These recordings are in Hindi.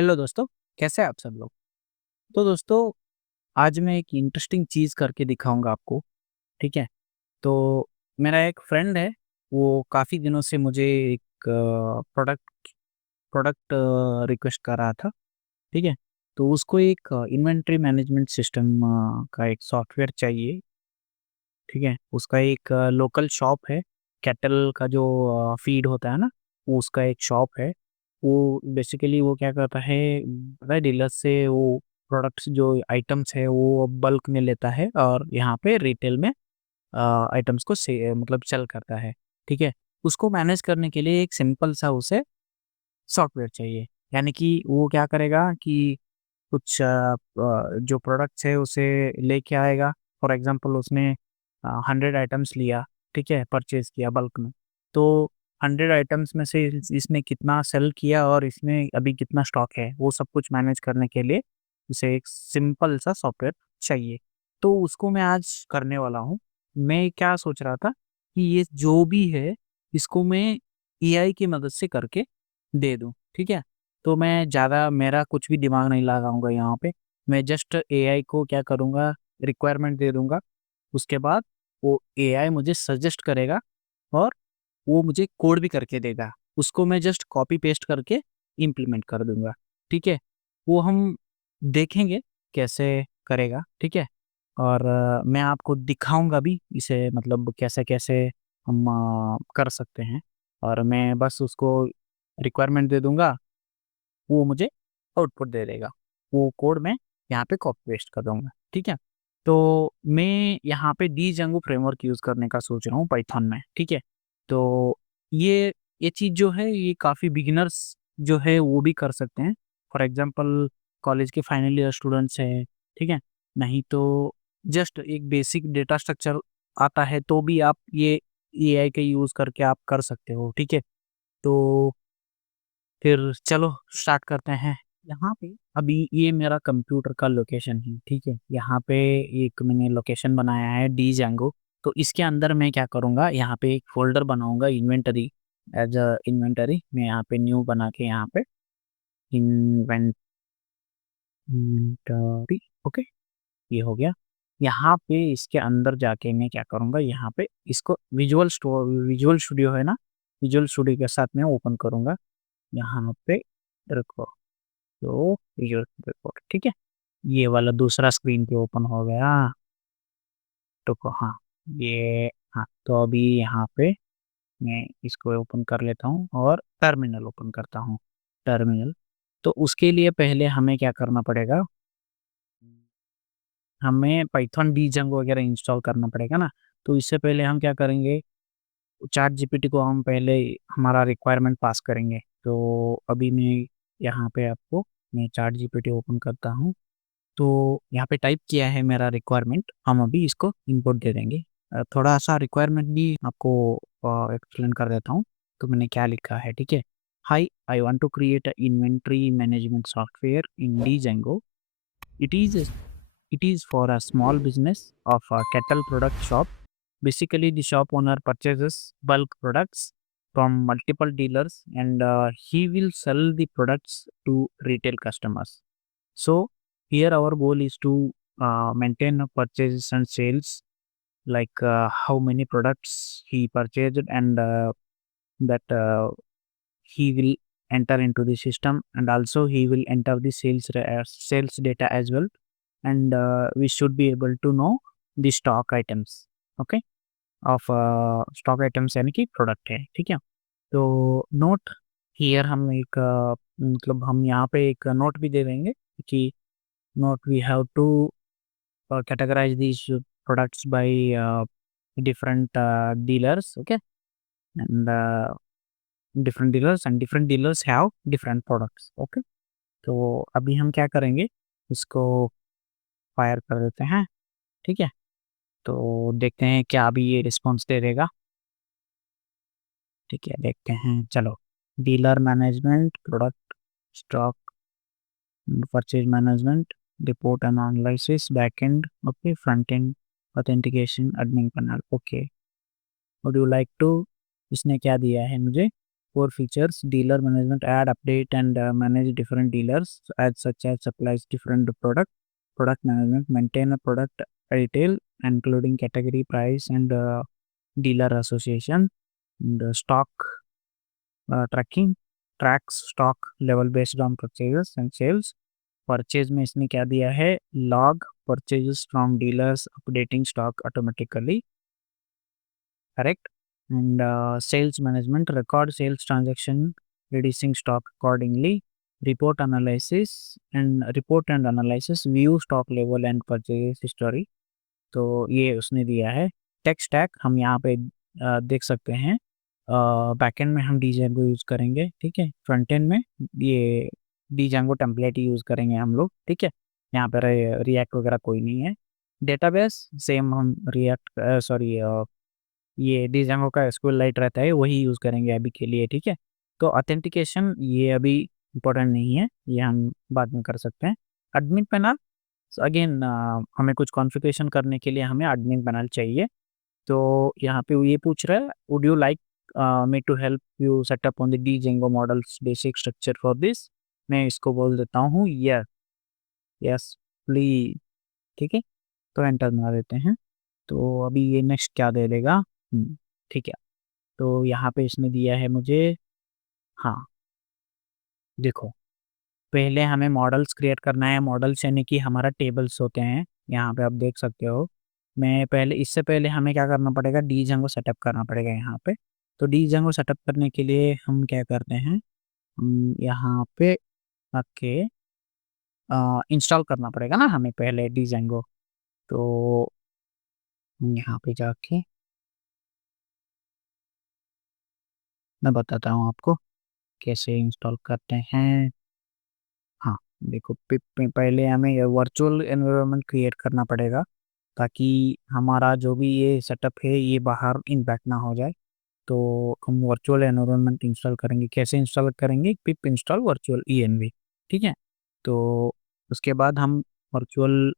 हेलो दोस्तों, कैसे हैं आप सब लोग? तो दोस्तों, आज मैं एक इंटरेस्टिंग चीज़ करके दिखाऊँगा आपको, ठीक है? तो मेरा एक फ्रेंड है, वो काफ़ी दिनों से मुझे एक प्रोडक्ट प्रोडक्ट रिक्वेस्ट कर रहा था, ठीक है? तो उसको एक इन्वेंटरी मैनेजमेंट सिस्टम का एक सॉफ्टवेयर चाहिए, ठीक है? उसका एक लोकल शॉप है, कैटल का जो फीड होता है ना, वो उसका एक शॉप है। वो बेसिकली वो क्या करता है, पता है डीलर से वो प्रोडक्ट्स जो आइटम्स है वो बल्क में लेता है और यहाँ पे रिटेल में आइटम्स को से मतलब सेल करता है, ठीक है? उसको मैनेज करने के लिए एक सिंपल सा उसे सॉफ्टवेयर चाहिए। यानी कि वो क्या करेगा कि कुछ जो प्रोडक्ट्स है उसे लेके आएगा। फॉर एग्ज़ाम्पल उसने 100 आइटम्स लिया, ठीक है? परचेज़ किया बल्क में। तो 100 आइटम्स में से इसने कितना सेल किया और इसमें अभी कितना स्टॉक है, वो सब कुछ मैनेज करने के लिए उसे एक सिंपल सा सॉफ्टवेयर चाहिए। तो उसको मैं आज करने वाला हूँ। मैं क्या सोच रहा था कि ये जो भी है, इसको मैं एआई की मदद से करके दे दूँ, ठीक है? तो मैं ज़्यादा मेरा कुछ भी दिमाग नहीं लगाऊँगा यहाँ पे। मैं जस्ट एआई को क्या करूँगा, रिक्वायरमेंट दे दूँगा। उसके बाद वो एआई मुझे सजेस्ट करेगा और वो मुझे कोड भी करके देगा। उसको मैं जस्ट कॉपी पेस्ट करके इम्प्लीमेंट कर दूँगा, ठीक है? वो हम देखेंगे कैसे करेगा, ठीक है? और मैं आपको दिखाऊँगा भी इसे मतलब कैसे-कैसे हम कर सकते हैं और मैं बस उसको रिक्वायरमेंट दे दूँगा, वो मुझे आउटपुट दे देगा। वो कोड मैं यहाँ पे कॉपी पेस्ट कर दूँगा, ठीक है? तो मैं यहाँ पे डीजेंगो फ्रेमवर्क यूज़ करने का सोच रहा हूँ पाइथन में, ठीक है? तो ये चीज़ जो है ये काफ़ी बिगिनर्स जो है वो भी कर सकते हैं। फॉर एग्ज़ाम्पल कॉलेज के फाइनल ईयर स्टूडेंट्स हैं, ठीक है? नहीं तो जस्ट एक बेसिक डेटा स्ट्रक्चर आता है तो भी आप ये एआई का यूज़ करके आप कर सकते हो, ठीक है? तो फिर चलो स्टार्ट करते हैं। यहाँ पे अभी ये मेरा कंप्यूटर का लोकेशन है, ठीक है? यहाँ पे एक मैंने लोकेशन बनाया है डीजेंगो। तो इसके अंदर मैं क्या करूँगा, यहाँ पे एक फ़ोल्डर बनाऊँगा इन्वेंटरी एज़ अ इन्वेंटरी मैं यहाँ पे न्यू बना के यहाँ पे इन्वेंटरी ओके, ये हो गया। यहाँ पे इसके अंदर जाके मैं क्या करूँगा, यहाँ पे इसको विजुअल स्टूडियो है ना, विजुअल स्टूडियो के साथ मैं ओपन करूँगा। यहाँ पे रुको, तो विजुअल रिपोर्ट ठीक है? ये वाला दूसरा स्क्रीन पे ओपन हो गया। रुको हाँ, ये हाँ, तो अभी यहाँ पे मैं इसको ओपन कर लेता हूँ और टर्मिनल ओपन करता हूँ, टर्मिनल। तो उसके लिए पहले हमें क्या करना पड़ेगा, हमें पाइथन डीजंग वगैरह इंस्टॉल करना पड़ेगा ना, तो इससे पहले हम क्या करेंगे, चैट जीपीटी को हम पहले हमारा रिक्वायरमेंट पास करेंगे। तो अभी मैं चैट जीपीटी ओपन करता हूँ। तो यहाँ पे टाइप किया है मेरा रिक्वायरमेंट, हम अभी इसको इनपुट दे देंगे। थोड़ा-सा रिक्वायरमेंट भी आपको एक्सप्लेन कर देता हूँ। तो मैंने क्या लिखा है, ठीक है? Hi, I want to create a inventory management software in Django. It is it is for a small business of a cattle product shop. Basically, the shop owner purchases bulk products from multiple dealers and he will sell the products to retail customers. So, here our goal is to maintain purchases and sales, like how many products he purchased and that he will enter into the system, and also he will enter the sales data as well, and we should be able to know the stock items, okay, of stock items यानी कि प्रोडक्ट है, ठीक है? तो नोट हियर हम एक मतलब हम यहाँ पे एक नोट भी दे देंगे कि note we have to categorize these products by different dealers, okay, and different dealers have different products, okay. तो अभी हम क्या करेंगे, इसको फायर कर देते हैं, ठीक है? तो देखते हैं क्या अभी ये रिस्पॉन्स दे देगा। ठीक है, देखते हैं चलो। Dealer management, product, stock, purchase management, report and analysis, backend, okay, front end, authentication, admin panel, okay. Would you like to, इसने क्या दिया है मुझे? core features: dealer management, add, update, and manage different dealers, as such as supplies different product management, maintain a product retail, including category, price, and dealer association, and stock tracking, tracks stock level based on purchases and sales. Purchase में इसने क्या दिया है, log purchases from dealers updating stock automatically, correct. And sales management, record sales transaction, reducing stock accordingly, report and analysis, view stock level and purchase history. तो ये उसने दिया है. टेक स्टैक हम यहाँ पे देख सकते हैं. बैकएंड में हम डीजेंगो यूज़ करेंगे, ठीक है. फ्रंट एंड में ये डीजेंगो टेम्पलेट यूज़ करेंगे हम लोग, ठीक है. यहाँ पर रिएक्ट वगैरह कोई नहीं है. डेटाबेस सेम हम रिएक्ट सॉरी ये डीजेंगो का एसक्यूएल लाइट रहता है, वही यूज़ करेंगे अभी के लिए, ठीक है. तो ऑथेंटिकेशन ये अभी इम्पोर्टेंट नहीं है, ये हम बाद में कर सकते हैं. एडमिन पैनल अगेन हमें कुछ कॉन्फ़िगरेशन करने के लिए हमें एडमिन पैनल चाहिए. तो यहाँ पे वो ये पूछ रहा है, would you like me to help you set up on the Django models basic structure for this. मैं इसको बोल देता हूँ यस, यस प्लीज, ठीक है. तो एंटर मार देते हैं. तो अभी ये नेक्स्ट क्या दे देगा. ठीक है. तो यहाँ पे इसने दिया है मुझे, हाँ देखो, पहले हमें मॉडल्स क्रिएट करना है. मॉडल्स यानी कि हमारा टेबल्स होते हैं, यहाँ पे आप देख सकते हो. मैं पहले इससे पहले हमें क्या करना पड़ेगा, डीजेंगो सेटअप करना पड़ेगा यहाँ पे. तो डीजेंगो सेटअप करने के लिए हम क्या करते हैं, हम यहाँ पे आके इंस्टॉल करना पड़ेगा ना हमें पहले डीजेंगो. तो यहाँ पे जाके मैं बताता हूँ आपको कैसे इंस्टॉल करते हैं. हाँ देखो, पहले हमें वर्चुअल एनवायरनमेंट क्रिएट करना पड़ेगा, ताकि हमारा जो भी ये सेटअप है ये बाहर इम्पैक्ट ना हो जाए. तो हम वर्चुअल एनवायरनमेंट इंस्टॉल करेंगे. कैसे इंस्टॉल करेंगे, पिप इंस्टॉल वर्चुअल ENV, ठीक है. तो उसके बाद हम वर्चुअल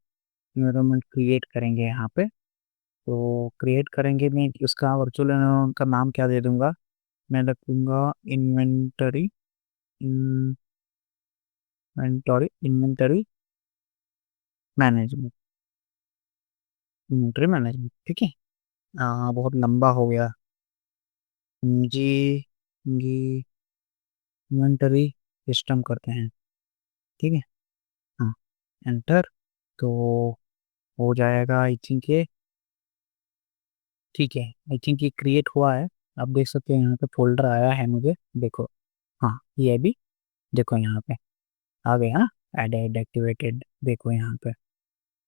एनवायरनमेंट क्रिएट करेंगे यहाँ पे. तो क्रिएट करेंगे, मैं उसका वर्चुअल एनवायरनमेंट का नाम क्या दे दूंगा, मैं रखूँगा inventory, inventory management, inventory management, ठीक है. बहुत लंबा हो गया. जी जी इन्वेंटरी सिस्टम करते हैं, ठीक है. हाँ एंटर. तो हो जाएगा आई थिंक ये, ठीक है. आई थिंक ये क्रिएट हुआ है. आप देख सकते हैं यहाँ पे फोल्डर आया है मुझे, देखो. हाँ ये भी देखो यहाँ पे आ गया ना, एड एड एक्टिवेटेड, देखो यहाँ पे.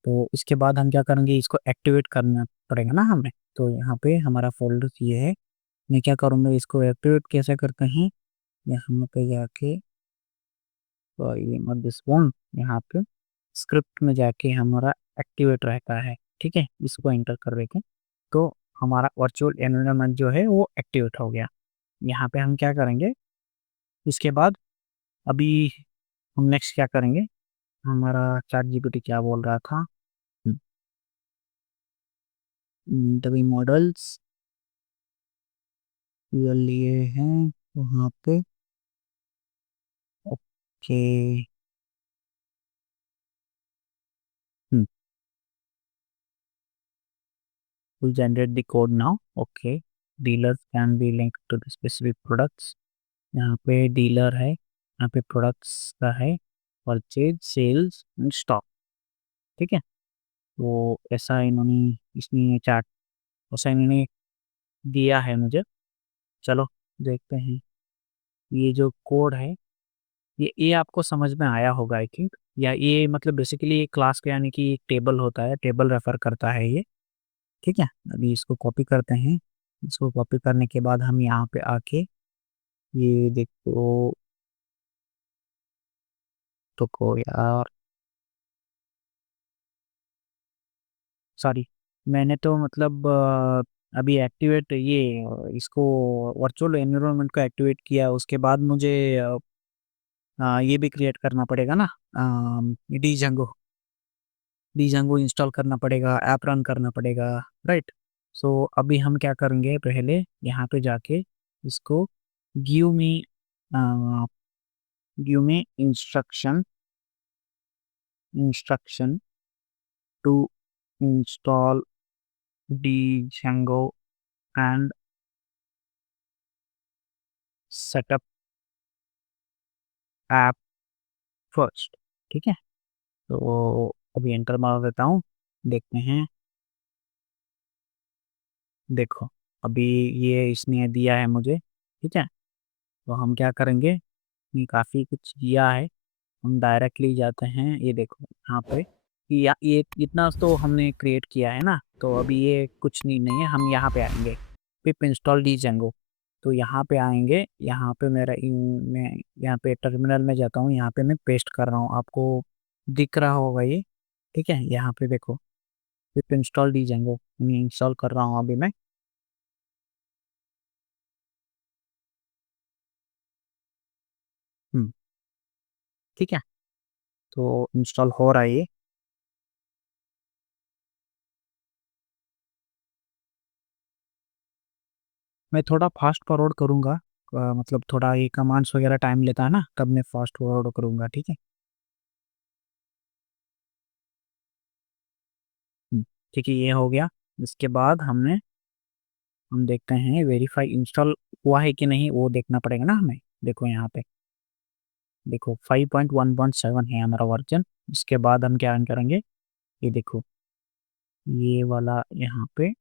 तो इसके बाद हम क्या करेंगे, इसको एक्टिवेट करना पड़ेगा ना हमें. तो यहाँ पे हमारा फोल्डर ये है. मैं क्या करूँगा, इसको एक्टिवेट कैसे करते हैं, यहाँ पे जाके ये मत दिस वन, यहाँ पे स्क्रिप्ट में जाके हमारा एक्टिवेट रहता है, ठीक है. इसको एंटर कर देंगे तो हमारा वर्चुअल एनवायरनमेंट जो है वो एक्टिवेट हो गया. यहाँ पे हम क्या करेंगे, इसके बाद अभी हम नेक्स्ट क्या करेंगे, हमारा चैट जीपीटी क्या बोल रहा था, तभी मॉडल्स ये लिए हैं वहाँ पे. Okay. will generate the code now. Okay. Dealers can be linked to the specific products. यहाँ पे डीलर है, यहाँ पे प्रोडक्ट्स का है, परचेज, सेल्स एंड स्टॉक, ठीक है. तो ऐसा इन्होंने इसमें चार्ट ऐसा इन्होंने दिया है मुझे. चलो देखते हैं. ये जो कोड है ये आपको समझ में आया होगा आई थिंक. या ये मतलब बेसिकली ये क्लास का यानी कि एक टेबल होता है, टेबल रेफर करता है ये, ठीक है. अभी इसको कॉपी करते हैं. इसको कॉपी करने के बाद हम यहाँ पे आके ये देखो, तो को यार सॉरी, मैंने तो मतलब अभी एक्टिवेट इसको वर्चुअल एनवायरनमेंट को एक्टिवेट किया. उसके बाद मुझे ये भी क्रिएट करना पड़ेगा ना, डीजंगो डीजंगो इंस्टॉल करना पड़ेगा, ऐप रन करना पड़ेगा, राइट. सो अभी हम क्या करेंगे, पहले यहाँ पे जाके इसको give me give me instruction to install Django and setup app first. ठीक है, तो अभी एंटर मार देता हूँ, देखते हैं। देखो, अभी ये इसने दिया है मुझे। ठीक है, तो हम क्या करेंगे, ये काफ़ी कुछ दिया है। हम डायरेक्टली जाते हैं, ये देखो यहाँ पे कि ये इतना तो हमने क्रिएट किया है ना, तो अभी ये कुछ नहीं है। हम यहाँ पे आएंगे, पिप इंस्टॉल डी जेंगो। तो यहाँ पे आएंगे, यहाँ पे मैं यहाँ पे टर्मिनल में जाता हूँ, यहाँ पे मैं पेस्ट कर रहा हूँ, आपको दिख रहा होगा ये। ठीक है, यहाँ पे देखो, पिप इंस्टॉल डी जेंगो इंस्टॉल कर रहा हूँ अभी मैं। हम्म, ठीक है, तो इंस्टॉल हो रहा है ये। मैं थोड़ा फास्ट फॉरवर्ड करूँगा, मतलब थोड़ा ये कमांड्स वगैरह टाइम लेता है ना, तब मैं फास्ट फॉरवर्ड करूँगा। ठीक है। हम्म, ठीक है, ये हो गया। इसके बाद हम देखते हैं वेरीफाई इंस्टॉल हुआ है कि नहीं, वो देखना पड़ेगा ना हमें। देखो यहाँ पे, देखो 5.1.7 है हमारा वर्जन। इसके बाद हम क्या करेंगे, ये देखो, ये वाला यहाँ पे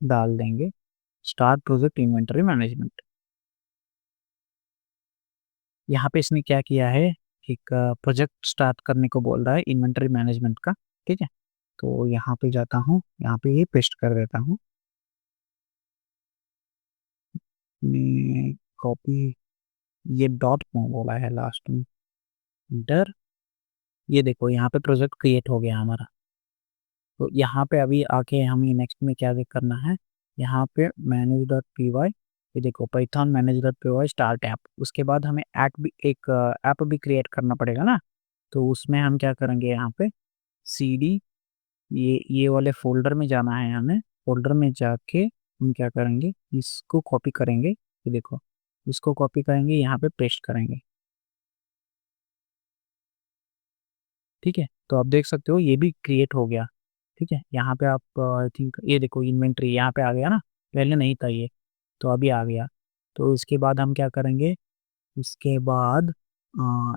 डाल देंगे, स्टार्ट प्रोजेक्ट इन्वेंटरी मैनेजमेंट। यहाँ पे इसने क्या किया है, एक प्रोजेक्ट स्टार्ट करने को बोल रहा है इन्वेंटरी मैनेजमेंट का। ठीक है, तो यहाँ पे जाता हूँ, यहाँ पे ये पेस्ट कर देता हूँ मैं, कॉपी, ये डॉट क्यों बोला है लास्ट में, डर। ये देखो यहाँ पे प्रोजेक्ट क्रिएट हो गया हमारा। तो यहाँ पे अभी आके हमें नेक्स्ट में क्या करना है, यहाँ पे मैनेज डॉट पी वाई, ये देखो Python manage dot P Y start app. उसके बाद हमें ऐप भी, एक ऐप भी क्रिएट करना पड़ेगा ना। तो उसमें हम क्या करेंगे, यहाँ पे सी डी, ये वाले फोल्डर में जाना है हमें। फोल्डर में जाके हम क्या करेंगे, इसको कॉपी करेंगे, ये देखो, इसको कॉपी करेंगे, यहाँ पे पेस्ट करेंगे। ठीक है, तो आप देख सकते हो ये भी क्रिएट हो गया। ठीक है, यहाँ पे आप आई थिंक ये देखो इन्वेंट्री यहाँ पे आ गया ना, पहले नहीं था ये, तो अभी आ गया। तो इसके बाद हम क्या करेंगे, इसके बाद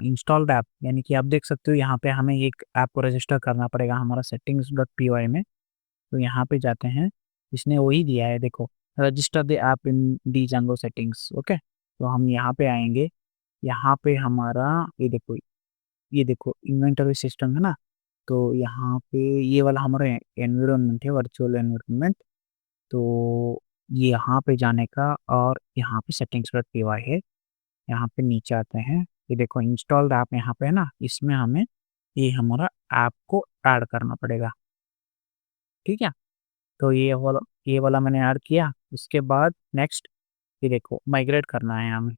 इंस्टॉल्ड ऐप, यानी कि आप देख सकते हो यहाँ पे हमें एक ऐप को रजिस्टर करना पड़ेगा हमारा सेटिंग्स डॉट पी वाई में। तो यहाँ पे जाते हैं, इसने वही दिया है, देखो, register the app in D Jango settings. Okay, तो हम यहाँ पे आएंगे, यहाँ पे हमारा ये देखो इन्वेंटरी सिस्टम है ना। तो यहाँ पे ये वाला हमारा एनवायरनमेंट है, वर्चुअल एनवायरनमेंट। तो ये यहाँ पे जाने का, और यहाँ पे सेटिंग्स डॉट पी वाई है, यहाँ पे नीचे आते हैं, ये देखो इंस्टॉल्ड ऐप यहाँ पे है ना, इसमें हमें ये हमारा ऐप को ऐड करना पड़ेगा। ठीक है, तो ये वाला मैंने ऐड किया। उसके बाद नेक्स्ट, ये देखो माइग्रेट करना है हमें।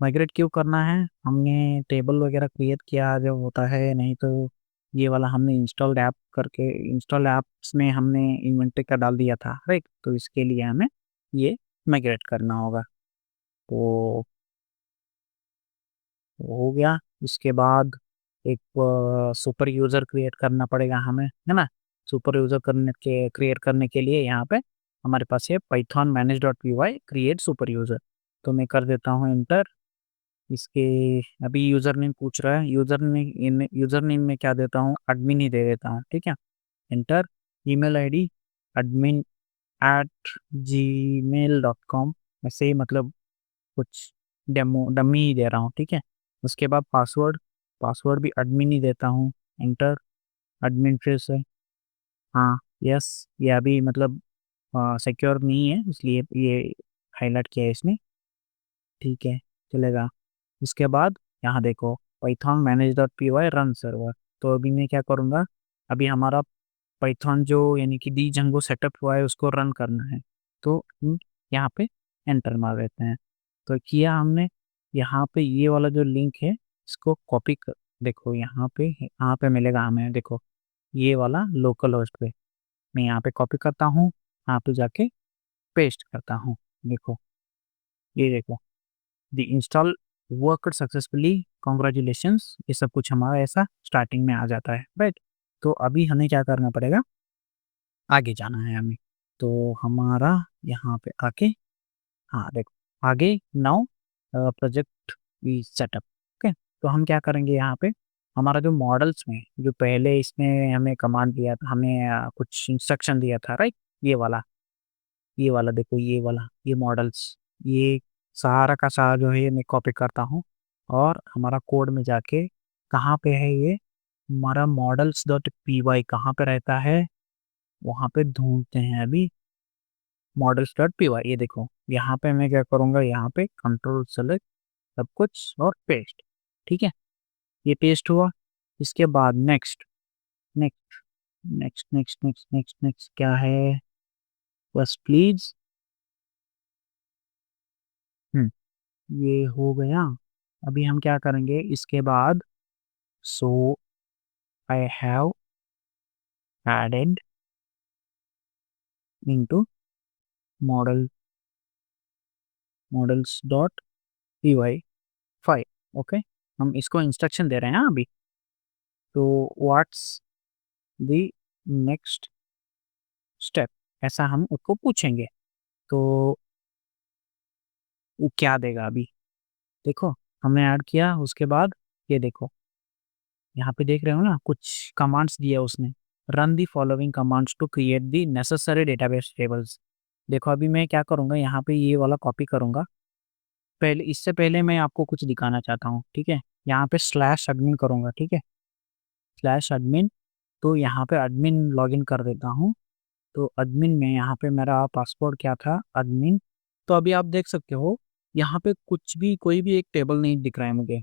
माइग्रेट क्यों करना है, हमने टेबल वगैरह क्रिएट किया जब होता है, नहीं तो ये वाला हमने इंस्टॉल्ड ऐप करके, इंस्टॉल ऐप्स में हमने इन्वेंटरी का डाल दिया था, राइट। तो इसके लिए हमें ये माइग्रेट करना होगा। तो हो गया। इसके बाद एक सुपर यूज़र क्रिएट करना पड़ेगा हमें, है ना। सुपर यूज़र क्रिएट करने के लिए यहाँ पे हमारे पास है Python manage dot P Y create super user. तो मैं कर देता हूँ इंटर। इसके अभी यूज़र नेम पूछ रहा है, यूज़र नेम में क्या देता हूँ, एडमिन ही दे देता हूँ। ठीक है, इंटर। ईमेल आईडी admin@gmail.com, ऐसे ही, मतलब कुछ डमी ही दे रहा हूँ। ठीक है, उसके बाद पासवर्ड, पासवर्ड भी एडमिन ही देता हूँ। इंटर, एडमिन फिर से, हाँ, यस, ये अभी मतलब सिक्योर नहीं है, इसलिए ये हाईलाइट किया है इसने। ठीक है, चलेगा। उसके बाद यहाँ देखो Python manage dot P Y run server. तो अभी मैं क्या करूँगा, अभी हमारा पाइथन जो यानी कि डी जंगो सेटअप हुआ है उसको रन करना है। तो यहाँ पे एंटर मार देते हैं। तो किया हमने, यहाँ पे ये वाला जो लिंक है इसको कॉपी कर, देखो यहाँ पे मिलेगा हमें, देखो ये वाला लोकल होस्ट पे। मैं यहाँ पे कॉपी करता हूँ, यहाँ पे जाके पेस्ट करता हूँ, देखो ये देखो, the install worked successfully, congratulations, ये सब कुछ हमारा ऐसा स्टार्टिंग में आ जाता है, राइट? तो अभी हमें क्या करना पड़ेगा, आगे जाना है हमें। तो हमारा यहाँ पे आके, हाँ देखो, आगे now project we setup, okay. तो हम क्या करेंगे यहाँ पे, हमारा जो मॉडल्स में जो पहले इसमें हमें कमांड दिया था, हमें कुछ इंस्ट्रक्शन दिया था, राइट? ये वाला देखो, ये वाला, ये मॉडल्स, ये सारा का सारा जो है मैं कॉपी करता हूँ और हमारा कोड में जाके, कहाँ पे है ये हमारा मॉडल्स डॉट पी वाई, कहाँ पे रहता है, वहाँ पे ढूंढते हैं अभी। मॉडल्स डॉट पी वाई, ये देखो, यहाँ पे मैं क्या करूँगा, यहाँ पे कंट्रोल सेलेक्ट सब कुछ और पेस्ट, ठीक है। ये पेस्ट हुआ। इसके बाद next, next, next, next, next, next, next क्या है, बस प्लीज। ये हो गया। अभी हम क्या करेंगे इसके बाद, so I have added into model, models dot P Y file, okay. हम इसको इंस्ट्रक्शन दे रहे हैं, हाँ, अभी। तो व्हाट्स द नेक्स्ट स्टेप, ऐसा हम उसको पूछेंगे। तो वो क्या देगा अभी, देखो, हमने ऐड किया, उसके बाद ये देखो, यहाँ पे देख रहे हो ना, कुछ कमांड्स दिया उसने, run the following commands to create the necessary database tables. देखो अभी मैं क्या करूँगा, यहाँ पे ये वाला कॉपी करूँगा। पहले, इससे पहले मैं आपको कुछ दिखाना चाहता हूँ, ठीक है। यहाँ पे स्लैश एडमिन करूँगा, ठीक है, स्लैश एडमिन। तो यहाँ पे एडमिन लॉगिन कर देता हूँ। तो एडमिन में यहाँ पे मेरा पासवर्ड क्या था, एडमिन। तो अभी आप देख सकते हो, यहाँ पे कुछ भी, कोई भी एक टेबल नहीं दिख रहा है मुझे।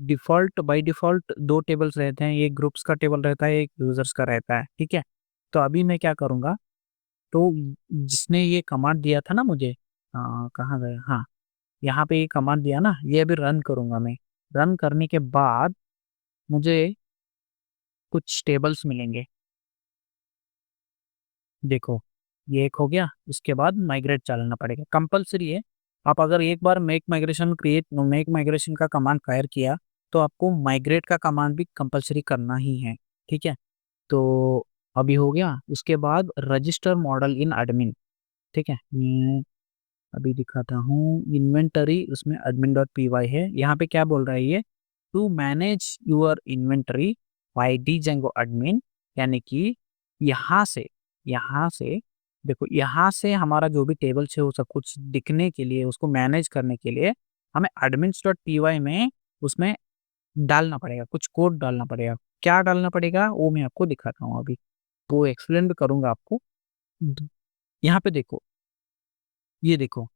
डिफ़ॉल्ट, बाय डिफ़ॉल्ट 2 टेबल्स रहते हैं, एक ग्रुप्स का टेबल रहता है, एक यूज़र्स का रहता है, ठीक है? तो अभी मैं क्या करूँगा, तो जिसने ये कमांड दिया था ना मुझे, कहाँ गया? हाँ, यहाँ पे ये कमांड दिया ना, ये अभी रन करूँगा मैं। रन करने के बाद मुझे कुछ टेबल्स मिलेंगे। देखो, ये एक हो गया, उसके बाद माइग्रेट चलाना पड़ेगा, कंपल्सरी है। आप अगर एक बार मेक माइग्रेशन का कमांड फायर किया, तो आपको माइग्रेट का कमांड भी कंपल्सरी करना ही है, ठीक है। तो अभी हो गया, उसके बाद रजिस्टर मॉडल इन एडमिन, ठीक है। मैं अभी दिखाता हूँ, इन्वेंटरी, उसमें admin डॉट पी वाई है। यहाँ पे क्या बोल रहा है ये, to manage your inventory by Django admin, यानी कि यहाँ से, यहाँ से देखो, यहाँ से हमारा जो भी टेबल्स है वो सब कुछ दिखने के लिए, उसको मैनेज करने के लिए हमें admins डॉट पी वाई में उसमें डालना पड़ेगा, कुछ कोड डालना पड़ेगा। क्या डालना पड़ेगा वो मैं आपको दिखाता हूँ अभी, वो एक्सप्लेन भी करूंगा आपको। यहाँ पे देखो, ये देखो,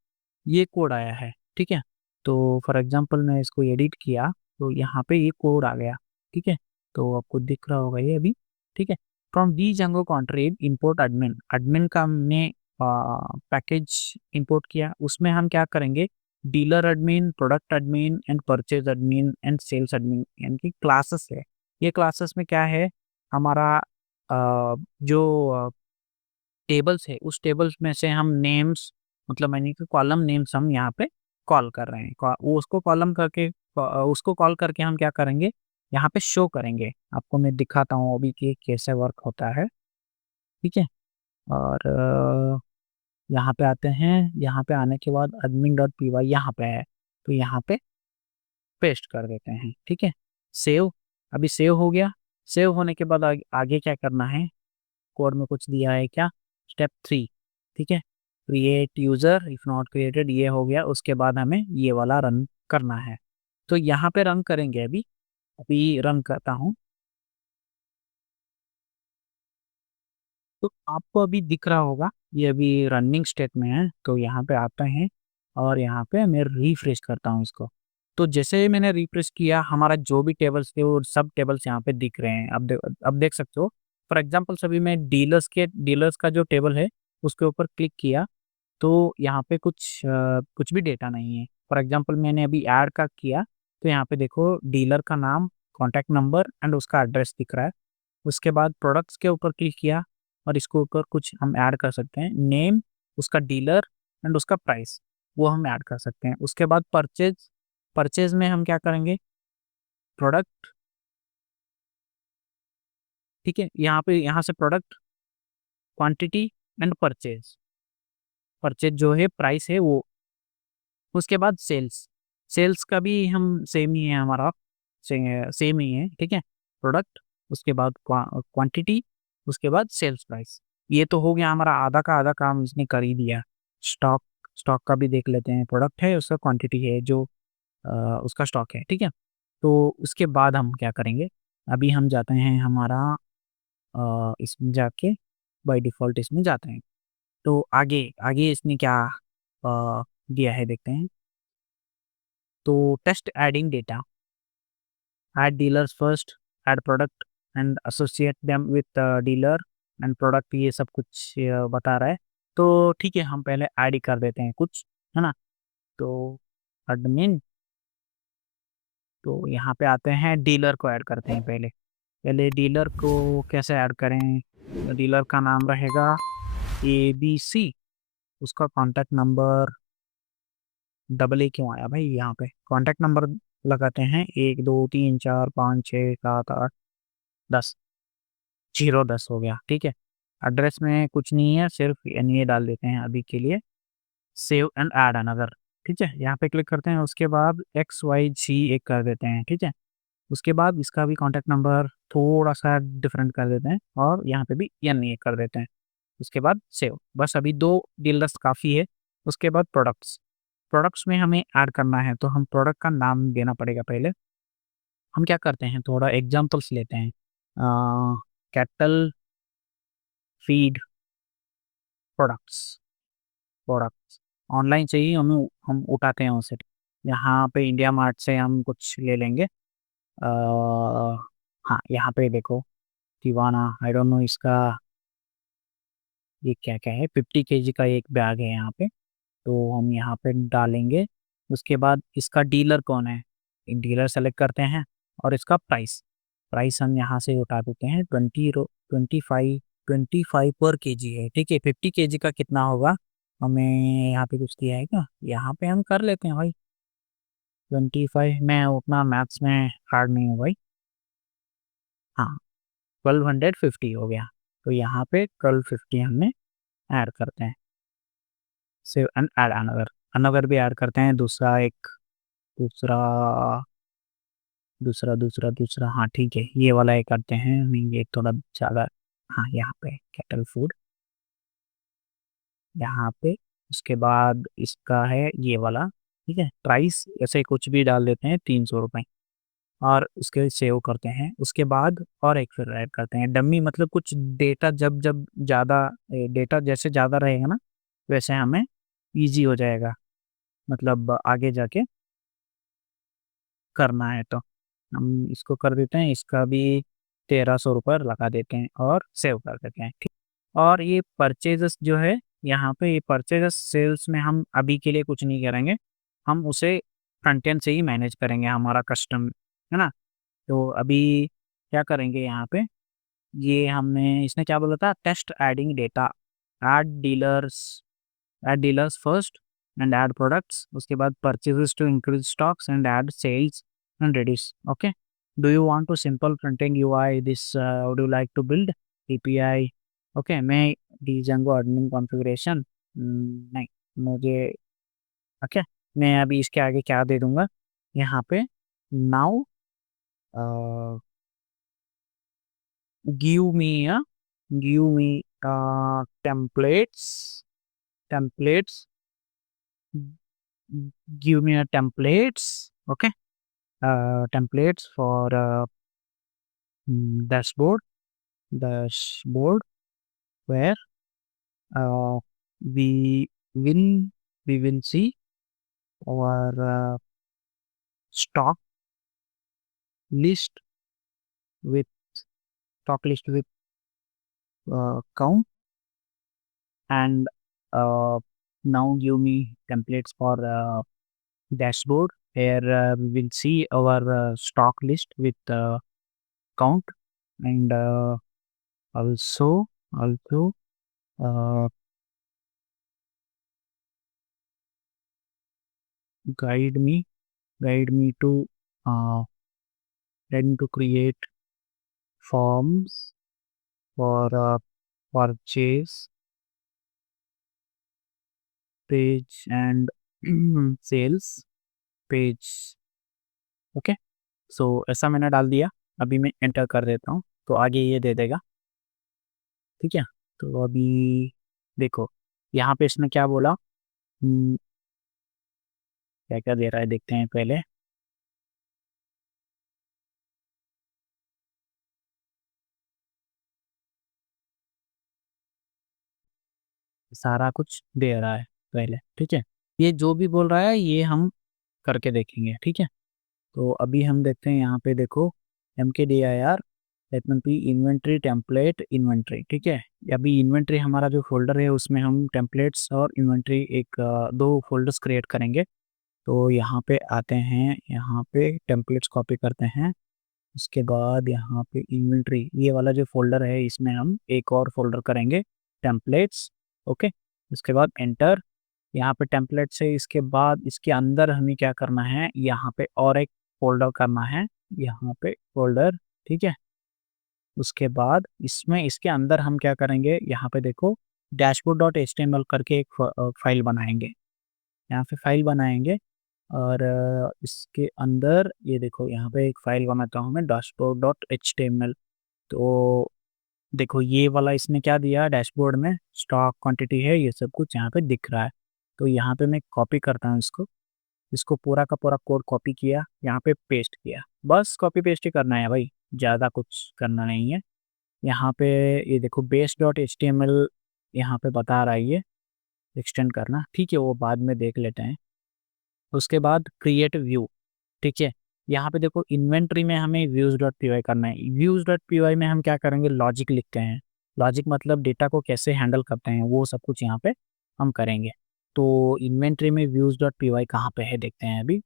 ये कोड आया है, ठीक है। तो फॉर एग्जांपल मैं इसको एडिट किया, तो यहाँ पे ये कोड आ गया, ठीक है। तो आपको दिख रहा होगा ये अभी, ठीक है। From the Django contrib import admin, admin का हमने पैकेज इंपोर्ट किया, उसमें हम क्या करेंगे, dealer admin, product admin and purchase admin and sales admin, यानी कि क्लासेस है। ये क्लासेस में क्या है, हमारा जो टेबल्स है, उस टेबल्स में से हम नेम्स, मतलब यानी कि कॉलम नेम्स हम यहाँ पे कॉल कर रहे हैं। वो उसको कॉलम करके, उसको कॉल करके हम क्या करेंगे, यहाँ पे शो करेंगे। आपको मैं दिखाता हूँ अभी कि कैसे वर्क होता है, ठीक है। और यहाँ पे आते हैं, यहाँ पे आने के बाद admin डॉट पी वाई यहाँ पे है, तो यहाँ पे पेस्ट कर देते हैं, ठीक है। सेव, अभी सेव हो गया। सेव होने के बाद आगे क्या करना है, कोड में कुछ दिया है क्या, स्टेप 3, ठीक है, create user if not created, ये हो गया। उसके बाद हमें ये वाला रन करना है। तो यहाँ पे रन करेंगे अभी, अभी रन करता हूँ। तो आपको अभी दिख रहा होगा, ये अभी रनिंग स्टेट में है। तो यहाँ पे आते हैं और यहाँ पे मैं रिफ्रेश करता हूँ इसको। तो जैसे ही मैंने रिफ्रेश किया, हमारा जो भी टेबल्स थे वो सब टेबल्स यहाँ पे दिख रहे हैं। अब देख सकते हो। फॉर एग्जांपल अभी मैं डीलर्स का जो टेबल है उसके ऊपर क्लिक किया, तो यहाँ पे कुछ भी डेटा नहीं है। फॉर एग्जांपल मैंने अभी ऐड का किया, तो यहाँ पे देखो, डीलर का नाम, कॉन्टैक्ट नंबर एंड उसका एड्रेस दिख रहा है। उसके बाद प्रोडक्ट्स के ऊपर क्लिक किया और इसके ऊपर कुछ हम ऐड कर सकते हैं, नेम, उसका डीलर एंड उसका प्राइस। वो हम ऐड कर सकते हैं। उसके बाद परचेज़ में हम क्या करेंगे, प्रोडक्ट, ठीक है? यहाँ से प्रोडक्ट, क्वांटिटी एंड परचेज़ जो है प्राइस है वो। उसके बाद सेल्स का भी हम सेम ही है हमारा, सेम ही है, ठीक है? प्रोडक्ट, उसके बाद क्वांटिटी, उसके बाद सेल्स प्राइस। ये तो हो गया हमारा, आधा का आधा काम इसने कर ही दिया। स्टॉक स्टॉक का भी देख लेते हैं, प्रोडक्ट है, उसका क्वांटिटी है जो अ, उसका स्टॉक है, ठीक है? तो उसके बाद हम क्या करेंगे, अभी हम जाते हैं हमारा इसमें जाके बाय डिफ़ॉल्ट इसमें जाते हैं। तो आगे आगे इसने क्या दिया है देखते हैं। तो test adding data, add dealers first, add product and associate them with dealer and product, ये सब कुछ बता रहा है। तो ठीक है, हम पहले ऐड ही कर देते हैं कुछ, है ना? तो एडमिन, तो यहाँ पे आते हैं, डीलर को ऐड करते हैं पहले। पहले डीलर को कैसे ऐड करें? डीलर का नाम रहेगा एबीसी, उसका कॉन्टैक्ट नंबर, डबल ए क्यों आया भाई यहाँ पे? कॉन्टैक्ट नंबर लगाते हैं 1, 2, 3, 4, 5, 6, 7, 8, 10, 0-10 हो गया, ठीक है? एड्रेस में कुछ नहीं है, सिर्फ एनए डाल देते हैं अभी के लिए। सेव एंड ऐड अनदर, ठीक है? यहाँ पे क्लिक करते हैं, उसके बाद XYZ एक कर देते हैं, ठीक है? उसके बाद इसका भी कॉन्टैक्ट नंबर थोड़ा-सा डिफरेंट कर देते हैं और यहाँ पे भी एनए कर देते हैं। उसके बाद सेव, बस अभी 2 डीलर्स काफ़ी है। उसके बाद प्रोडक्ट्स में हमें ऐड करना है, तो हम प्रोडक्ट का नाम देना पड़ेगा पहले। हम क्या करते हैं, थोड़ा एग्ज़ाम्पल्स लेते हैं। Cattle feed products, products online से ही हम उठाते हैं उसे। यहाँ पे इंडिया मार्ट से हम कुछ ले लेंगे। हाँ, यहाँ पे देखो, दीवाना, आई डोंट नो इसका ये क्या-क्या है, 50 केजी का एक बैग है यहाँ पे। तो हम यहाँ पे डालेंगे। उसके बाद इसका डीलर कौन है? डीलर सेलेक्ट करते हैं और इसका प्राइस हम यहाँ से उठा देते हैं, 25 25 पर केजी है, ठीक है? 50 केजी का कितना होगा? हमें यहाँ पे कुछ दिया है क्या? यहाँ पे हम कर लेते हैं भाई, 25, मैं उतना मैथ्स में हार्ड नहीं हूँ भाई। हाँ, 1250 हो गया। तो यहाँ पे 1250 हमने ऐड करते हैं। Save and add another, another भी ऐड करते हैं, दूसरा दूसरा, हाँ, ठीक है, ये वाला ये करते हैं, नहीं ये थोड़ा ज़्यादा, हाँ, यहाँ पे कैटल फूड, यहाँ पे, उसके बाद इसका है ये वाला, ठीक है? प्राइस ऐसे कुछ भी डाल देते हैं, ₹300 और उसके सेव करते हैं। उसके बाद और एक फिर ऐड करते हैं, डमी मतलब कुछ डेटा, जब ज़्यादा डेटा जैसे ज़्यादा रहेगा ना, वैसे हमें ईज़ी हो जाएगा, मतलब आगे जाके करना है तो। हम इसको कर देते हैं, इसका भी ₹1300 लगा देते हैं और सेव कर देते हैं, ठीक। और ये परचेज़ेस जो है, यहाँ पे ये परचेज़ेस सेल्स में हम अभी के लिए कुछ नहीं करेंगे, हम उसे फ्रंट एंड से ही मैनेज करेंगे, हमारा कस्टम, है ना? तो अभी क्या करेंगे यहाँ पे, ये हमने इसने क्या बोला था, test adding data, add dealers add dealers first and add products, उसके बाद purchases to increase stocks and add sales and reduce, okay. Do you want to simple fronting UI this, would you like to build API, okay. मैं डीजेंगो एडमिन कॉन्फ़िगरेशन, नहीं, मुझे, ओके, मैं अभी इसके आगे क्या दे दूंगा यहाँ पे, now give me a give me templates templates give me a templates, okay, templates for dashboard where uh, we will we will see our stock list with stock list with count, and uh, now give me templates for dashboard where we will see our stock list with count, and also uh, guide me guide me to uh, then to create forms for purchase page and sales page। Okay, so ऐसा मैंने डाल दिया। अभी मैं एंटर कर देता हूँ तो आगे ये दे देगा। ठीक है, तो अभी देखो यहाँ पे इसने क्या बोला, क्या क्या दे रहा है देखते हैं पहले। सारा कुछ दे रहा है पहले। ठीक है, ये जो भी बोल रहा है ये हम करके देखेंगे। ठीक है, तो अभी हम देखते हैं यहाँ पे देखो MKDIR HMP inventory template inventory. ठीक है, अभी इन्वेंट्री हमारा जो फोल्डर है उसमें हम टेम्पलेट्स और इन्वेंट्री एक दो फोल्डर्स क्रिएट करेंगे। तो यहाँ पे आते हैं, यहाँ पे टेम्पलेट्स कॉपी करते हैं। उसके बाद यहाँ पे इन्वेंट्री ये वाला जो फोल्डर है इसमें हम एक और फोल्डर करेंगे टेम्पलेट्स। ओके, उसके बाद एंटर। यहाँ पे टेम्पलेट से इसके बाद इसके अंदर हमें क्या करना है, यहाँ पे और एक फोल्डर करना है, यहाँ पे फोल्डर। ठीक है, उसके बाद इसमें इसके अंदर हम क्या करेंगे, यहाँ पे देखो dashboard.html करके एक फाइल बनाएंगे। यहाँ पे फाइल बनाएंगे और इसके अंदर ये देखो यहाँ पे एक फाइल बनाता हूँ मैं dashboard.html। तो देखो ये वाला इसने क्या दिया, डैशबोर्ड में स्टॉक क्वांटिटी है, ये सब कुछ यहाँ पे दिख रहा है। तो यहाँ पे मैं कॉपी करता हूँ इसको, इसको पूरा का पूरा कोड कॉपी किया, यहाँ पे पेस्ट किया। बस कॉपी पेस्ट ही करना है भाई, ज़्यादा कुछ करना नहीं है। यहाँ पे ये देखो base.html यहाँ पे बता रहा है ये एक्सटेंड करना। ठीक है, वो बाद में देख लेते हैं। उसके बाद क्रिएट व्यू। ठीक है, यहाँ पे देखो इन्वेंट्री में हमें views.py करना है। views.py में हम क्या करेंगे, लॉजिक लिखते हैं। लॉजिक मतलब डेटा को कैसे हैंडल करते हैं वो सब कुछ यहाँ पे हम करेंगे। तो इन्वेंट्री में views.py कहाँ पे है देखते हैं अभी।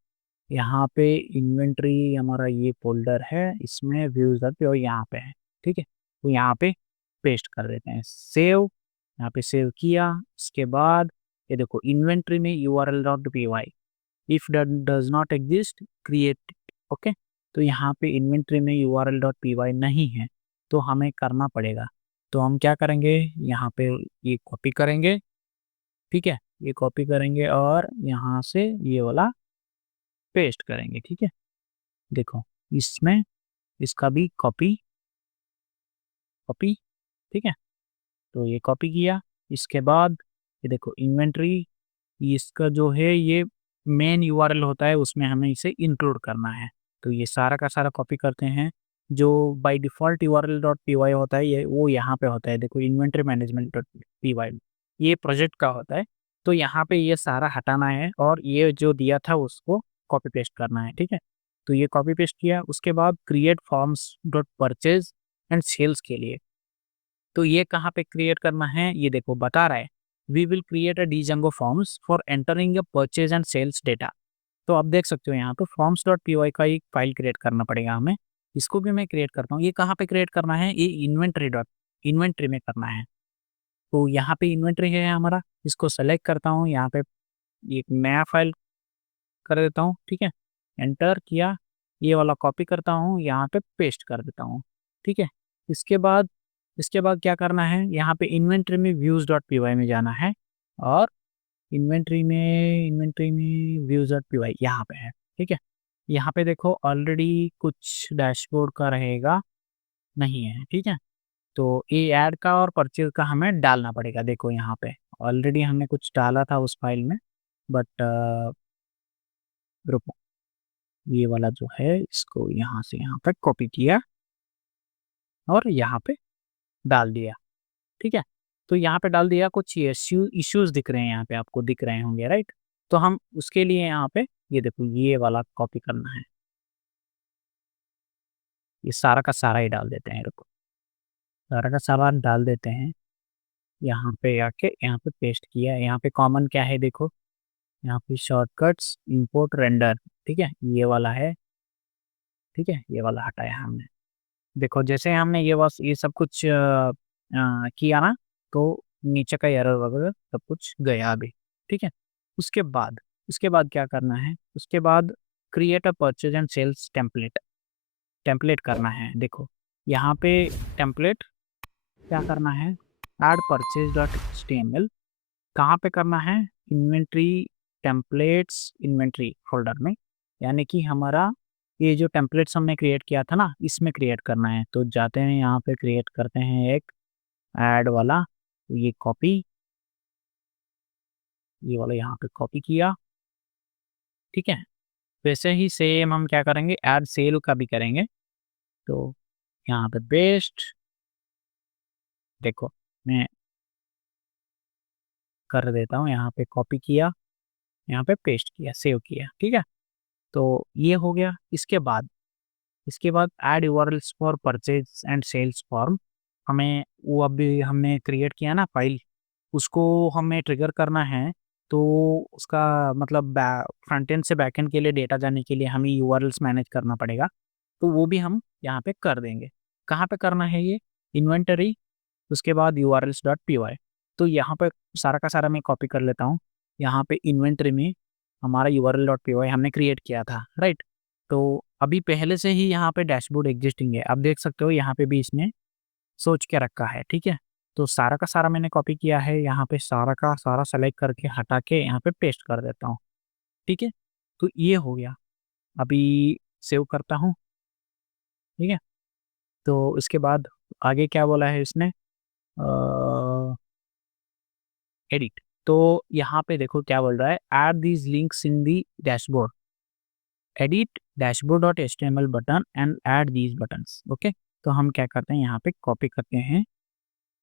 यहाँ पे इन्वेंट्री हमारा ये फोल्डर है, इसमें views.py यहाँ पे है। ठीक है, तो यहाँ पे पेस्ट कर देते हैं, सेव। यहाँ पे सेव किया, उसके बाद ये देखो इन्वेंट्री में url.py, if that does not exist create. Okay, तो यहाँ पे इन्वेंट्री में url.py नहीं है तो हमें करना पड़ेगा। तो हम क्या करेंगे, यहाँ पे ये कॉपी करेंगे। ठीक है, ये कॉपी करेंगे और यहाँ से ये वाला पेस्ट करेंगे। ठीक है, देखो इसमें इसका भी कॉपी कॉपी। ठीक है, तो ये कॉपी किया। इसके बाद ये देखो इन्वेंट्री, इसका जो है ये मेन यूआरएल होता है, उसमें हमें इसे इंक्लूड करना है। तो ये सारा का सारा कॉपी करते हैं। जो बाय डिफ़ॉल्ट url.py होता है ये वो यहाँ पे होता है, देखो inventory management dot P Y, ये प्रोजेक्ट का होता है। तो यहाँ पे ये सारा हटाना है और ये जो दिया था उसको कॉपी पेस्ट करना है। ठीक है, तो ये कॉपी पेस्ट किया। उसके बाद create forms dot purchase and sales के लिए, तो ये कहाँ पे क्रिएट करना है, ये देखो बता रहा है we will create a Django forms for entering a purchase and sales data. तो आप देख सकते हो यहाँ पे फॉर्म्स डॉट पी वाई का एक फाइल क्रिएट करना पड़ेगा हमें। इसको भी मैं क्रिएट करता हूँ। ये कहाँ पे क्रिएट करना है, ये इन्वेंट्री में करना है। तो यहाँ पे इन्वेंट्री है हमारा, इसको सेलेक्ट करता हूँ, यहाँ पे एक नया फाइल कर देता हूँ। ठीक है, एंटर किया, ये वाला कॉपी करता हूँ, यहाँ पे पेस्ट कर देता हूँ। ठीक है, इसके बाद क्या करना है, यहाँ पे इन्वेंट्री में व्यूज डॉट पी वाई में जाना है और इन्वेंट्री में व्यूज डॉट पी वाई यहाँ पे है। ठीक है, यहाँ पे देखो ऑलरेडी कुछ डैशबोर्ड का रहेगा नहीं है। ठीक है, तो ये ऐड का और परचेज का हमें डालना पड़ेगा। देखो यहाँ पे ऑलरेडी हमने कुछ डाला था उस फाइल में, बट रुको, ये वाला जो है इसको यहाँ से यहाँ पे कॉपी किया और यहाँ पे डाल दिया। ठीक है, तो यहाँ पे डाल दिया, कुछ इश्यूज दिख रहे हैं यहाँ पे, आपको दिख रहे होंगे राइट। तो हम उसके लिए यहाँ पे ये देखो ये वाला कॉपी करना है, ये सारा का सारा ही डाल देते हैं। रुको, सारा का सारा डाल देते हैं, यहाँ पे आके यहाँ पे पेस्ट किया। यहाँ पे कॉमन क्या है देखो, यहाँ पे शॉर्टकट्स इंपोर्ट रेंडर। ठीक है, ये वाला है। ठीक है, ये वाला हटाया हमने। देखो जैसे हमने ये बस ये सब कुछ किया ना, तो नीचे का एरर वगैरह सब कुछ गया अभी। ठीक है, उसके बाद उसके बाद क्या करना है, उसके बाद create a purchase and sales template, template करना है। देखो यहाँ पे टेम्पलेट क्या करना है, ऐड परचेज डॉट एचटीएमएल कहाँ पे करना है, इन्वेंट्री टेम्पलेट्स इन्वेंट्री फोल्डर में, यानी कि हमारा ये जो टेम्पलेट्स हमने क्रिएट किया था ना, इसमें क्रिएट करना है। तो जाते हैं यहाँ पे, क्रिएट करते हैं एक ऐड वाला, ये कॉपी, ये वाला यहाँ पे कॉपी किया, ठीक है। वैसे ही सेम हम क्या करेंगे, ऐड सेल का भी करेंगे। तो यहाँ पे पेस्ट, देखो मैं कर देता हूँ, यहाँ पे कॉपी किया, यहाँ पे पेस्ट किया, सेव किया, ठीक है। तो ये हो गया। इसके बाद add URLs for purchase and cells form, हमें वो अभी हमने क्रिएट किया ना फाइल, उसको हमें ट्रिगर करना है। तो उसका मतलब फ्रंट एंड से बैक एंड के लिए डेटा जाने के लिए हमें यूआरएल्स मैनेज करना पड़ेगा। तो वो भी हम यहाँ पे कर देंगे। कहाँ पे करना है ये, इन्वेंटरी, उसके बाद urls.py। तो यहाँ पे सारा का सारा मैं कॉपी कर लेता हूँ। यहाँ पे इन्वेंटरी में हमारा url.py हमने क्रिएट किया था, राइट। तो अभी पहले से ही यहाँ पे डैशबोर्ड एग्जिस्टिंग है, आप देख सकते हो यहाँ पे भी इसने सोच के रखा है, ठीक है। तो सारा का सारा मैंने कॉपी किया है, यहाँ पे सारा का सारा सेलेक्ट करके हटा के यहाँ पे पेस्ट कर देता हूँ, ठीक है। तो ये हो गया। अभी सेव करता हूँ, ठीक है। तो इसके बाद आगे क्या बोला है इसने, एडिट। तो यहाँ पे देखो क्या बोल रहा है, add these links in the dashboard, edit dashboard dot HTML button and add these buttons, okay. तो हम क्या करते हैं, यहाँ पे कॉपी करते हैं।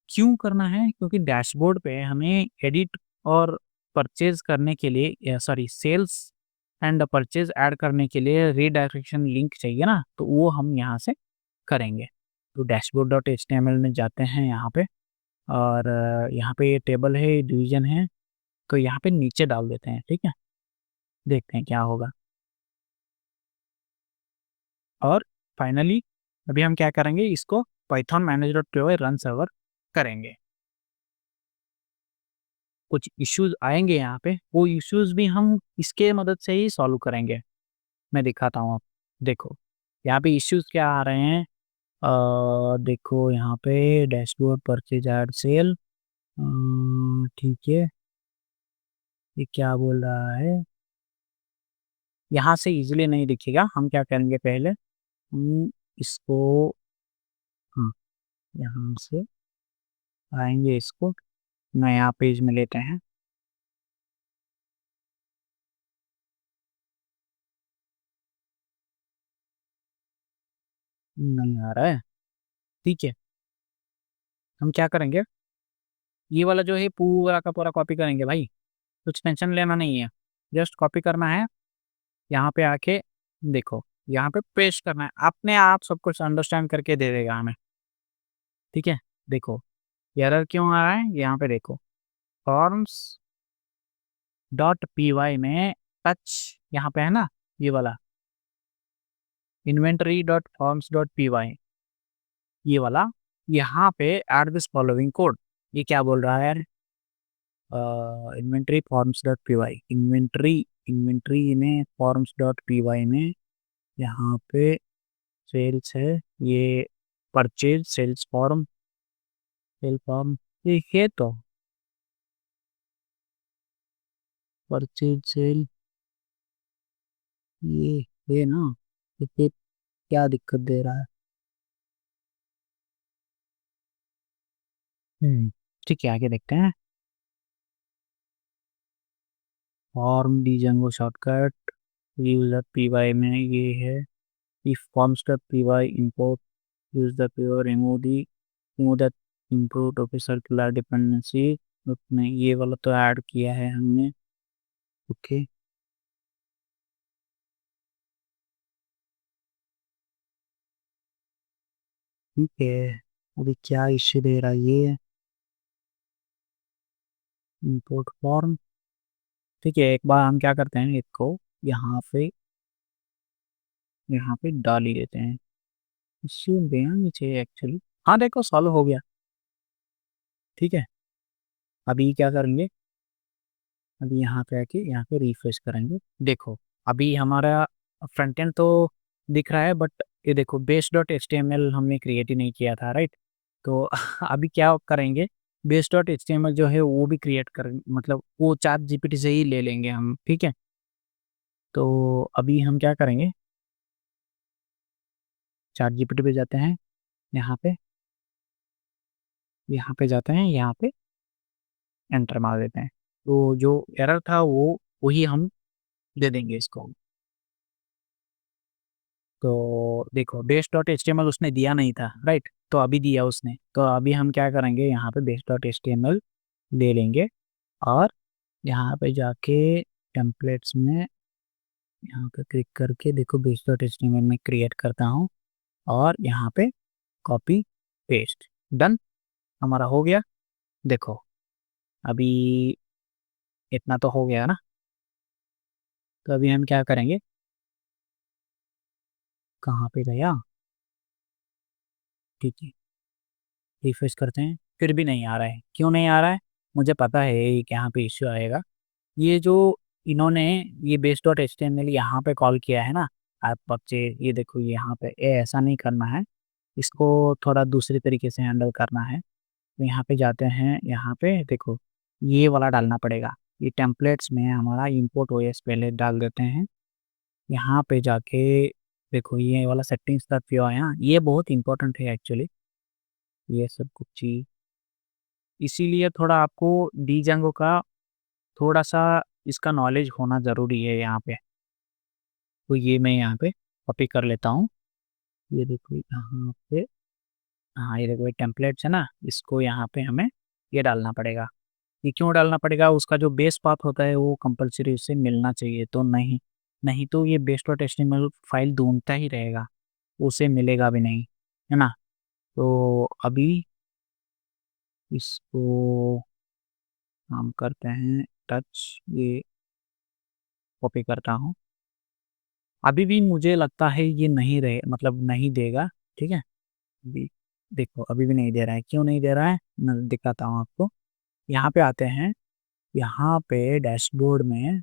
क्यों करना है, क्योंकि डैशबोर्ड पे हमें एडिट और परचेज करने के लिए, sorry sales and purchase add करने के लिए रीडायरेक्शन लिंक चाहिए ना, तो वो हम यहाँ से करेंगे। तो डैशबोर्ड डॉट एचटीएमएल में जाते हैं यहाँ पे, और यहाँ पे ये टेबल है, डिवीजन है, तो यहाँ पे नीचे डाल देते हैं, ठीक है। देखते हैं क्या होगा। और फाइनली अभी हम क्या करेंगे, इसको पाइथन मैनेजर.py रन सर्वर करेंगे। कुछ इश्यूज आएंगे यहाँ पे, वो इश्यूज भी हम इसके मदद से ही सॉल्व करेंगे। मैं दिखाता हूँ आप, देखो यहाँ पे इश्यूज क्या आ रहे हैं। देखो यहाँ पे डैशबोर्ड परचेज ऐड सेल, ठीक है। ये क्या बोल रहा है, यहाँ से इजीली नहीं दिखेगा, हम क्या करेंगे पहले, हम इसको, हाँ, यहाँ से आएंगे, इसको नया पेज में लेते हैं। नहीं आ रहा है, ठीक है। हम क्या करेंगे, ये वाला जो है पूरा का पूरा कॉपी करेंगे भाई, कुछ टेंशन लेना नहीं है, जस्ट कॉपी करना है। यहाँ पे आके देखो, यहाँ पे पेस्ट करना है, अपने आप सब कुछ अंडरस्टैंड करके दे देगा हमें, ठीक है। देखो एरर क्यों आ रहा है, यहाँ पे देखो, फॉर्म्स डॉट पी वाई में टच, यहाँ पे है ना ये वाला, inventory dot forms dot P Y, ये वाला, यहाँ पे ऐड दिस फॉलोइंग कोड, ये क्या बोल रहा है यार, inventory forms dot P Y, inventory, inventory में फॉर्म्स डॉट पी वाई में, यहाँ पे सेल्स है, ये purchase sales form, sale form, ये है तो परचेज सेल, ये है ना, ये क्या दिक्कत दे रहा है। ठीक है, आगे देखते हैं। Form Django shortcut, user P Y में ये है, if forms dot P Y import, use the P Y, remove the import of circular dependency, उसमें ये वाला तो ऐड किया है हमने, ओके। ठीक है, अभी क्या इश्यू दे रहा है ये, इंपोर्ट फॉर्म, ठीक है। एक बार हम क्या करते हैं, इसको यहाँ पे, यहाँ पे डाल ही देते हैं, इश्यू देना नहीं चाहिए एक्चुअली। हाँ देखो सॉल्व हो गया, ठीक है। अभी क्या करेंगे, अभी यहाँ पे आके यहाँ पे रिफ्रेश करेंगे। देखो, अभी हमारा फ्रंट एंड तो दिख रहा है, बट ये देखो बेस डॉट एचटीएमएल हमने क्रिएट ही नहीं किया था, राइट? तो अभी क्या करेंगे, बेस डॉट एचटीएमएल जो है वो भी क्रिएट कर, मतलब वो चैट जीपीटी से ही ले लेंगे हम, ठीक है? तो अभी हम क्या करेंगे, चैट जीपीटी पे जाते हैं, यहाँ पे, यहाँ पे जाते हैं, यहाँ पे एंटर मार देते हैं। तो जो एरर था वो वही हम दे देंगे इसको। तो देखो बेस डॉट एचटीएमएल उसने दिया नहीं था, राइट? तो अभी दिया उसने, तो अभी हम क्या करेंगे, यहाँ पे बेस डॉट एचटीएमएल ले लेंगे और यहाँ पे जाके टेम्पलेट्स में यहाँ पे क्लिक करके देखो बेस डॉट एचटीएमएल में क्रिएट करता हूँ और यहाँ पे कॉपी पेस्ट, डन, हमारा हो गया। देखो अभी इतना तो हो गया ना। तो अभी हम क्या करेंगे, कहाँ पे गया, ठीक है, रिफ्रेश करते हैं, फिर भी नहीं आ रहा है। क्यों नहीं आ रहा है, मुझे पता है ये यहाँ पे इश्यू आएगा। ये जो इन्होंने ये base dot H T M L यहाँ पे कॉल किया है ना, आप बच्चे ये देखो यहाँ पे, ये ऐसा नहीं करना है, इसको थोड़ा दूसरी तरीके से हैंडल करना है। तो यहाँ पे जाते हैं, यहाँ पे देखो ये वाला डालना पड़ेगा। ये टेम्पलेट्स में हमारा इंपोर्ट ओएस पहले डाल देते हैं। यहाँ पे जाके देखो ये वाला सेटिंग्स का व्यू आया, ये बहुत इंपॉर्टेंट है एक्चुअली, ये सब कुछ चीज, इसीलिए थोड़ा आपको डीजंगो का थोड़ा सा इसका नॉलेज होना ज़रूरी है यहाँ पे। तो ये मैं यहाँ पे कॉपी कर लेता हूँ। ये देखो यहाँ पे, हाँ ये देखो ये टेम्पलेट्स है ना, इसको यहाँ पे हमें ये डालना पड़ेगा। ये क्यों डालना पड़ेगा, उसका जो बेस पाथ होता है वो कंपलसरी उससे मिलना चाहिए, तो नहीं, नहीं तो ये बेस डॉट एचटीएमएल फाइल ढूंढता ही रहेगा, उसे मिलेगा भी नहीं, है ना? तो अभी इसको हम करते हैं टच, ये कॉपी करता हूँ। अभी भी मुझे लगता है ये नहीं रहे, मतलब नहीं देगा, ठीक है? अभी देखो अभी भी नहीं दे रहा है, क्यों नहीं दे रहा है मैं दिखाता हूँ आपको। यहाँ पे आते हैं, यहाँ पे डैशबोर्ड में,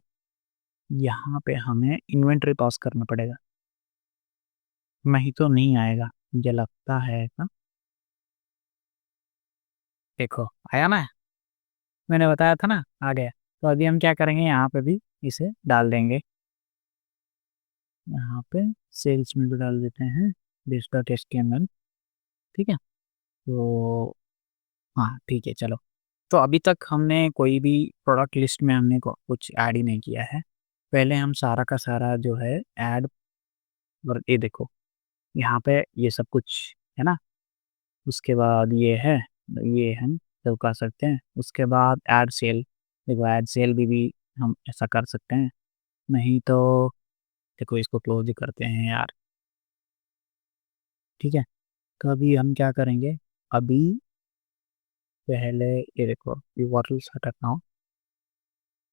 यहाँ पे हमें इन्वेंटरी पॉज करना पड़ेगा, नहीं तो नहीं आएगा मुझे लगता है ना। देखो आया ना, मैंने बताया था ना, आ गया। तो अभी हम क्या करेंगे, यहाँ पे भी इसे डाल देंगे, यहाँ पे सेल्स में भी डाल देते हैं दिस डॉट एचटीएमएल, ठीक है? तो हाँ ठीक है, चलो। तो अभी तक हमने कोई भी प्रोडक्ट लिस्ट में हमने कुछ ऐड ही नहीं किया है। पहले हम सारा का सारा जो है ऐड, और ये देखो यहाँ पे ये सब कुछ है ना, उसके बाद ये हम सब कर सकते हैं। उसके बाद ऐड सेल, देखो ऐड सेल भी हम ऐसा कर सकते हैं, नहीं तो देखो इसको क्लोज ही करते हैं यार, ठीक है? तो अभी हम क्या करेंगे, अभी पहले ये देखो ये वॉटल्स हटाता हूँ।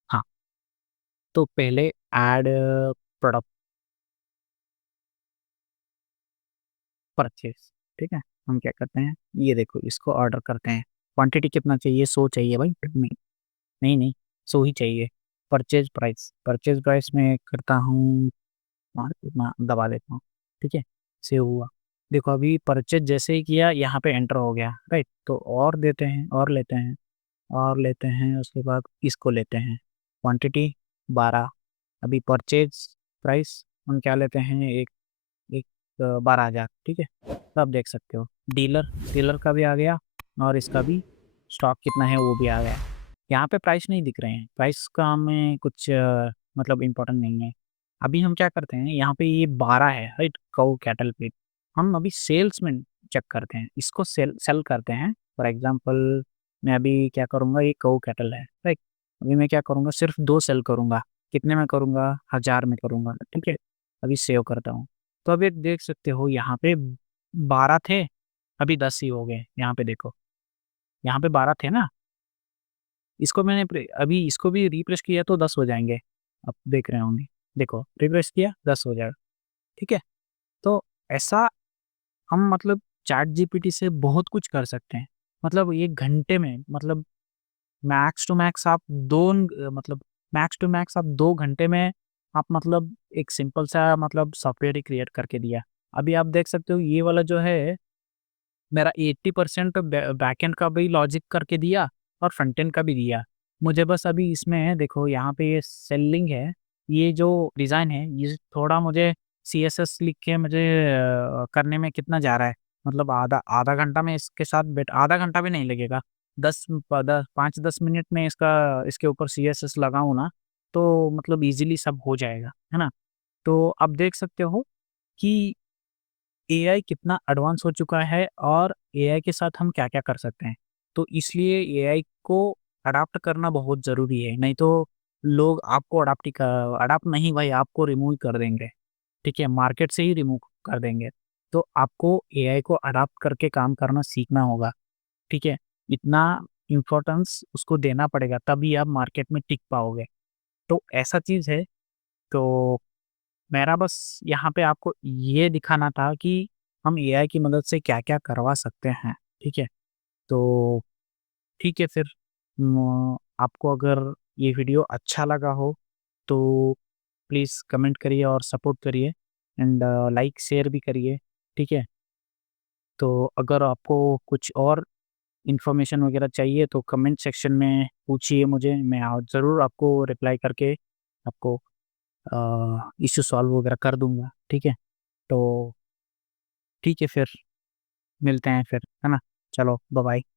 हाँ, तो पहले ऐड प्रोडक्ट परचेज, ठीक है? हम क्या करते हैं, ये देखो इसको ऑर्डर करते हैं। क्वांटिटी कितना चाहिए, 100 चाहिए भाई, नहीं नहीं नहीं, 100 ही चाहिए। परचेज प्राइस में करता हूँ, और इतना दबा देता हूँ, ठीक है? सेव हुआ। देखो अभी परचेज जैसे ही किया यहाँ पे एंटर हो गया, राइट? तो और देते हैं, और लेते हैं, और लेते हैं, उसके बाद इसको लेते हैं, क्वांटिटी 12। अभी परचेज प्राइस हम क्या लेते हैं, एक एक 12,000, ठीक है? तो आप देख सकते हो डीलर, डीलर का भी आ गया और इसका भी स्टॉक कितना है वो भी आ गया। यहाँ पे प्राइस नहीं दिख रहे हैं, प्राइस का हमें कुछ मतलब इम्पोर्टेंट नहीं है। अभी हम क्या करते हैं, यहाँ पे ये 12 है, राइट? कऊ कैटल पे हम अभी सेल्स में चेक करते हैं, इसको सेल सेल करते हैं। फॉर एग्जांपल मैं अभी क्या करूँगा, ये कऊ कैटल है, राइट? अभी मैं क्या करूँगा, सिर्फ 2 सेल करूँगा। कितने में करूँगा, 1000 में करूँगा, ठीक है? अभी सेव करता हूँ। तो अभी देख सकते हो यहाँ पे 12 थे, अभी 10 ही हो गए। यहाँ पे देखो, यहाँ पे 12 थे ना, इसको मैंने अभी इसको भी रिफ्रेश किया तो 10 हो जाएंगे। आप देख रहे होंगे, देखो रिफ्रेश किया 10 हो जाएगा, ठीक है? तो ऐसा हम मतलब चैट जीपीटी से बहुत कुछ कर सकते हैं। मतलब 1 घंटे में, मतलब मैक्स टू मैक्स आप 2 मतलब मैक्स टू मैक्स आप 2 घंटे में आप मतलब एक सिंपल सा मतलब सॉफ्टवेयर ही क्रिएट करके दिया। अभी आप देख सकते हो ये वाला जो है मेरा 80% बैकएंड का भी लॉजिक करके दिया और फ्रंट एंड का भी दिया। मुझे बस अभी इसमें देखो यहाँ पे ये सेल है, ये जो डिज़ाइन है, ये थोड़ा मुझे सीएसएस लिख के मुझे करने में कितना जा रहा है, मतलब आधा आधा घंटा में इसके साथ आधा घंटा भी नहीं लगेगा। 5-10 मिनट में इसके ऊपर सीएसएस लगाऊँ ना, तो मतलब ईज़िली सब हो जाएगा, है ना? तो आप देख सकते हो कि एआई कितना एडवांस हो चुका है और एआई के साथ हम क्या-क्या कर सकते हैं। तो इसलिए एआई को अडॉप्ट करना बहुत ज़रूरी है, नहीं तो लोग आपको अडॉप्ट नहीं भाई आपको रिमूव कर देंगे, ठीक है? मार्केट से ही रिमूव कर देंगे। तो आपको एआई को अडॉप्ट करके काम करना सीखना होगा, ठीक है? इतना इम्पोर्टेंस उसको देना पड़ेगा तभी आप मार्केट में टिक पाओगे। तो ऐसा चीज़ है, तो मेरा बस यहाँ पे आपको ये दिखाना था कि हम एआई की मदद से क्या-क्या करवा सकते हैं, ठीक है? तो ठीक है फिर आपको अगर ये वीडियो अच्छा लगा हो, तो प्लीज़ कमेंट करिए और सपोर्ट करिए एंड लाइक शेयर भी करिए, ठीक है? तो अगर आपको कुछ और इन्फॉर्मेशन वगैरह चाहिए तो कमेंट सेक्शन में पूछिए मुझे, मैं ज़रूर आपको रिप्लाई करके आपको इश्यू सॉल्व वगैरह कर दूँगा, ठीक है? तो ठीक है फिर, मिलते हैं फिर, है ना? चलो बाय-बाय।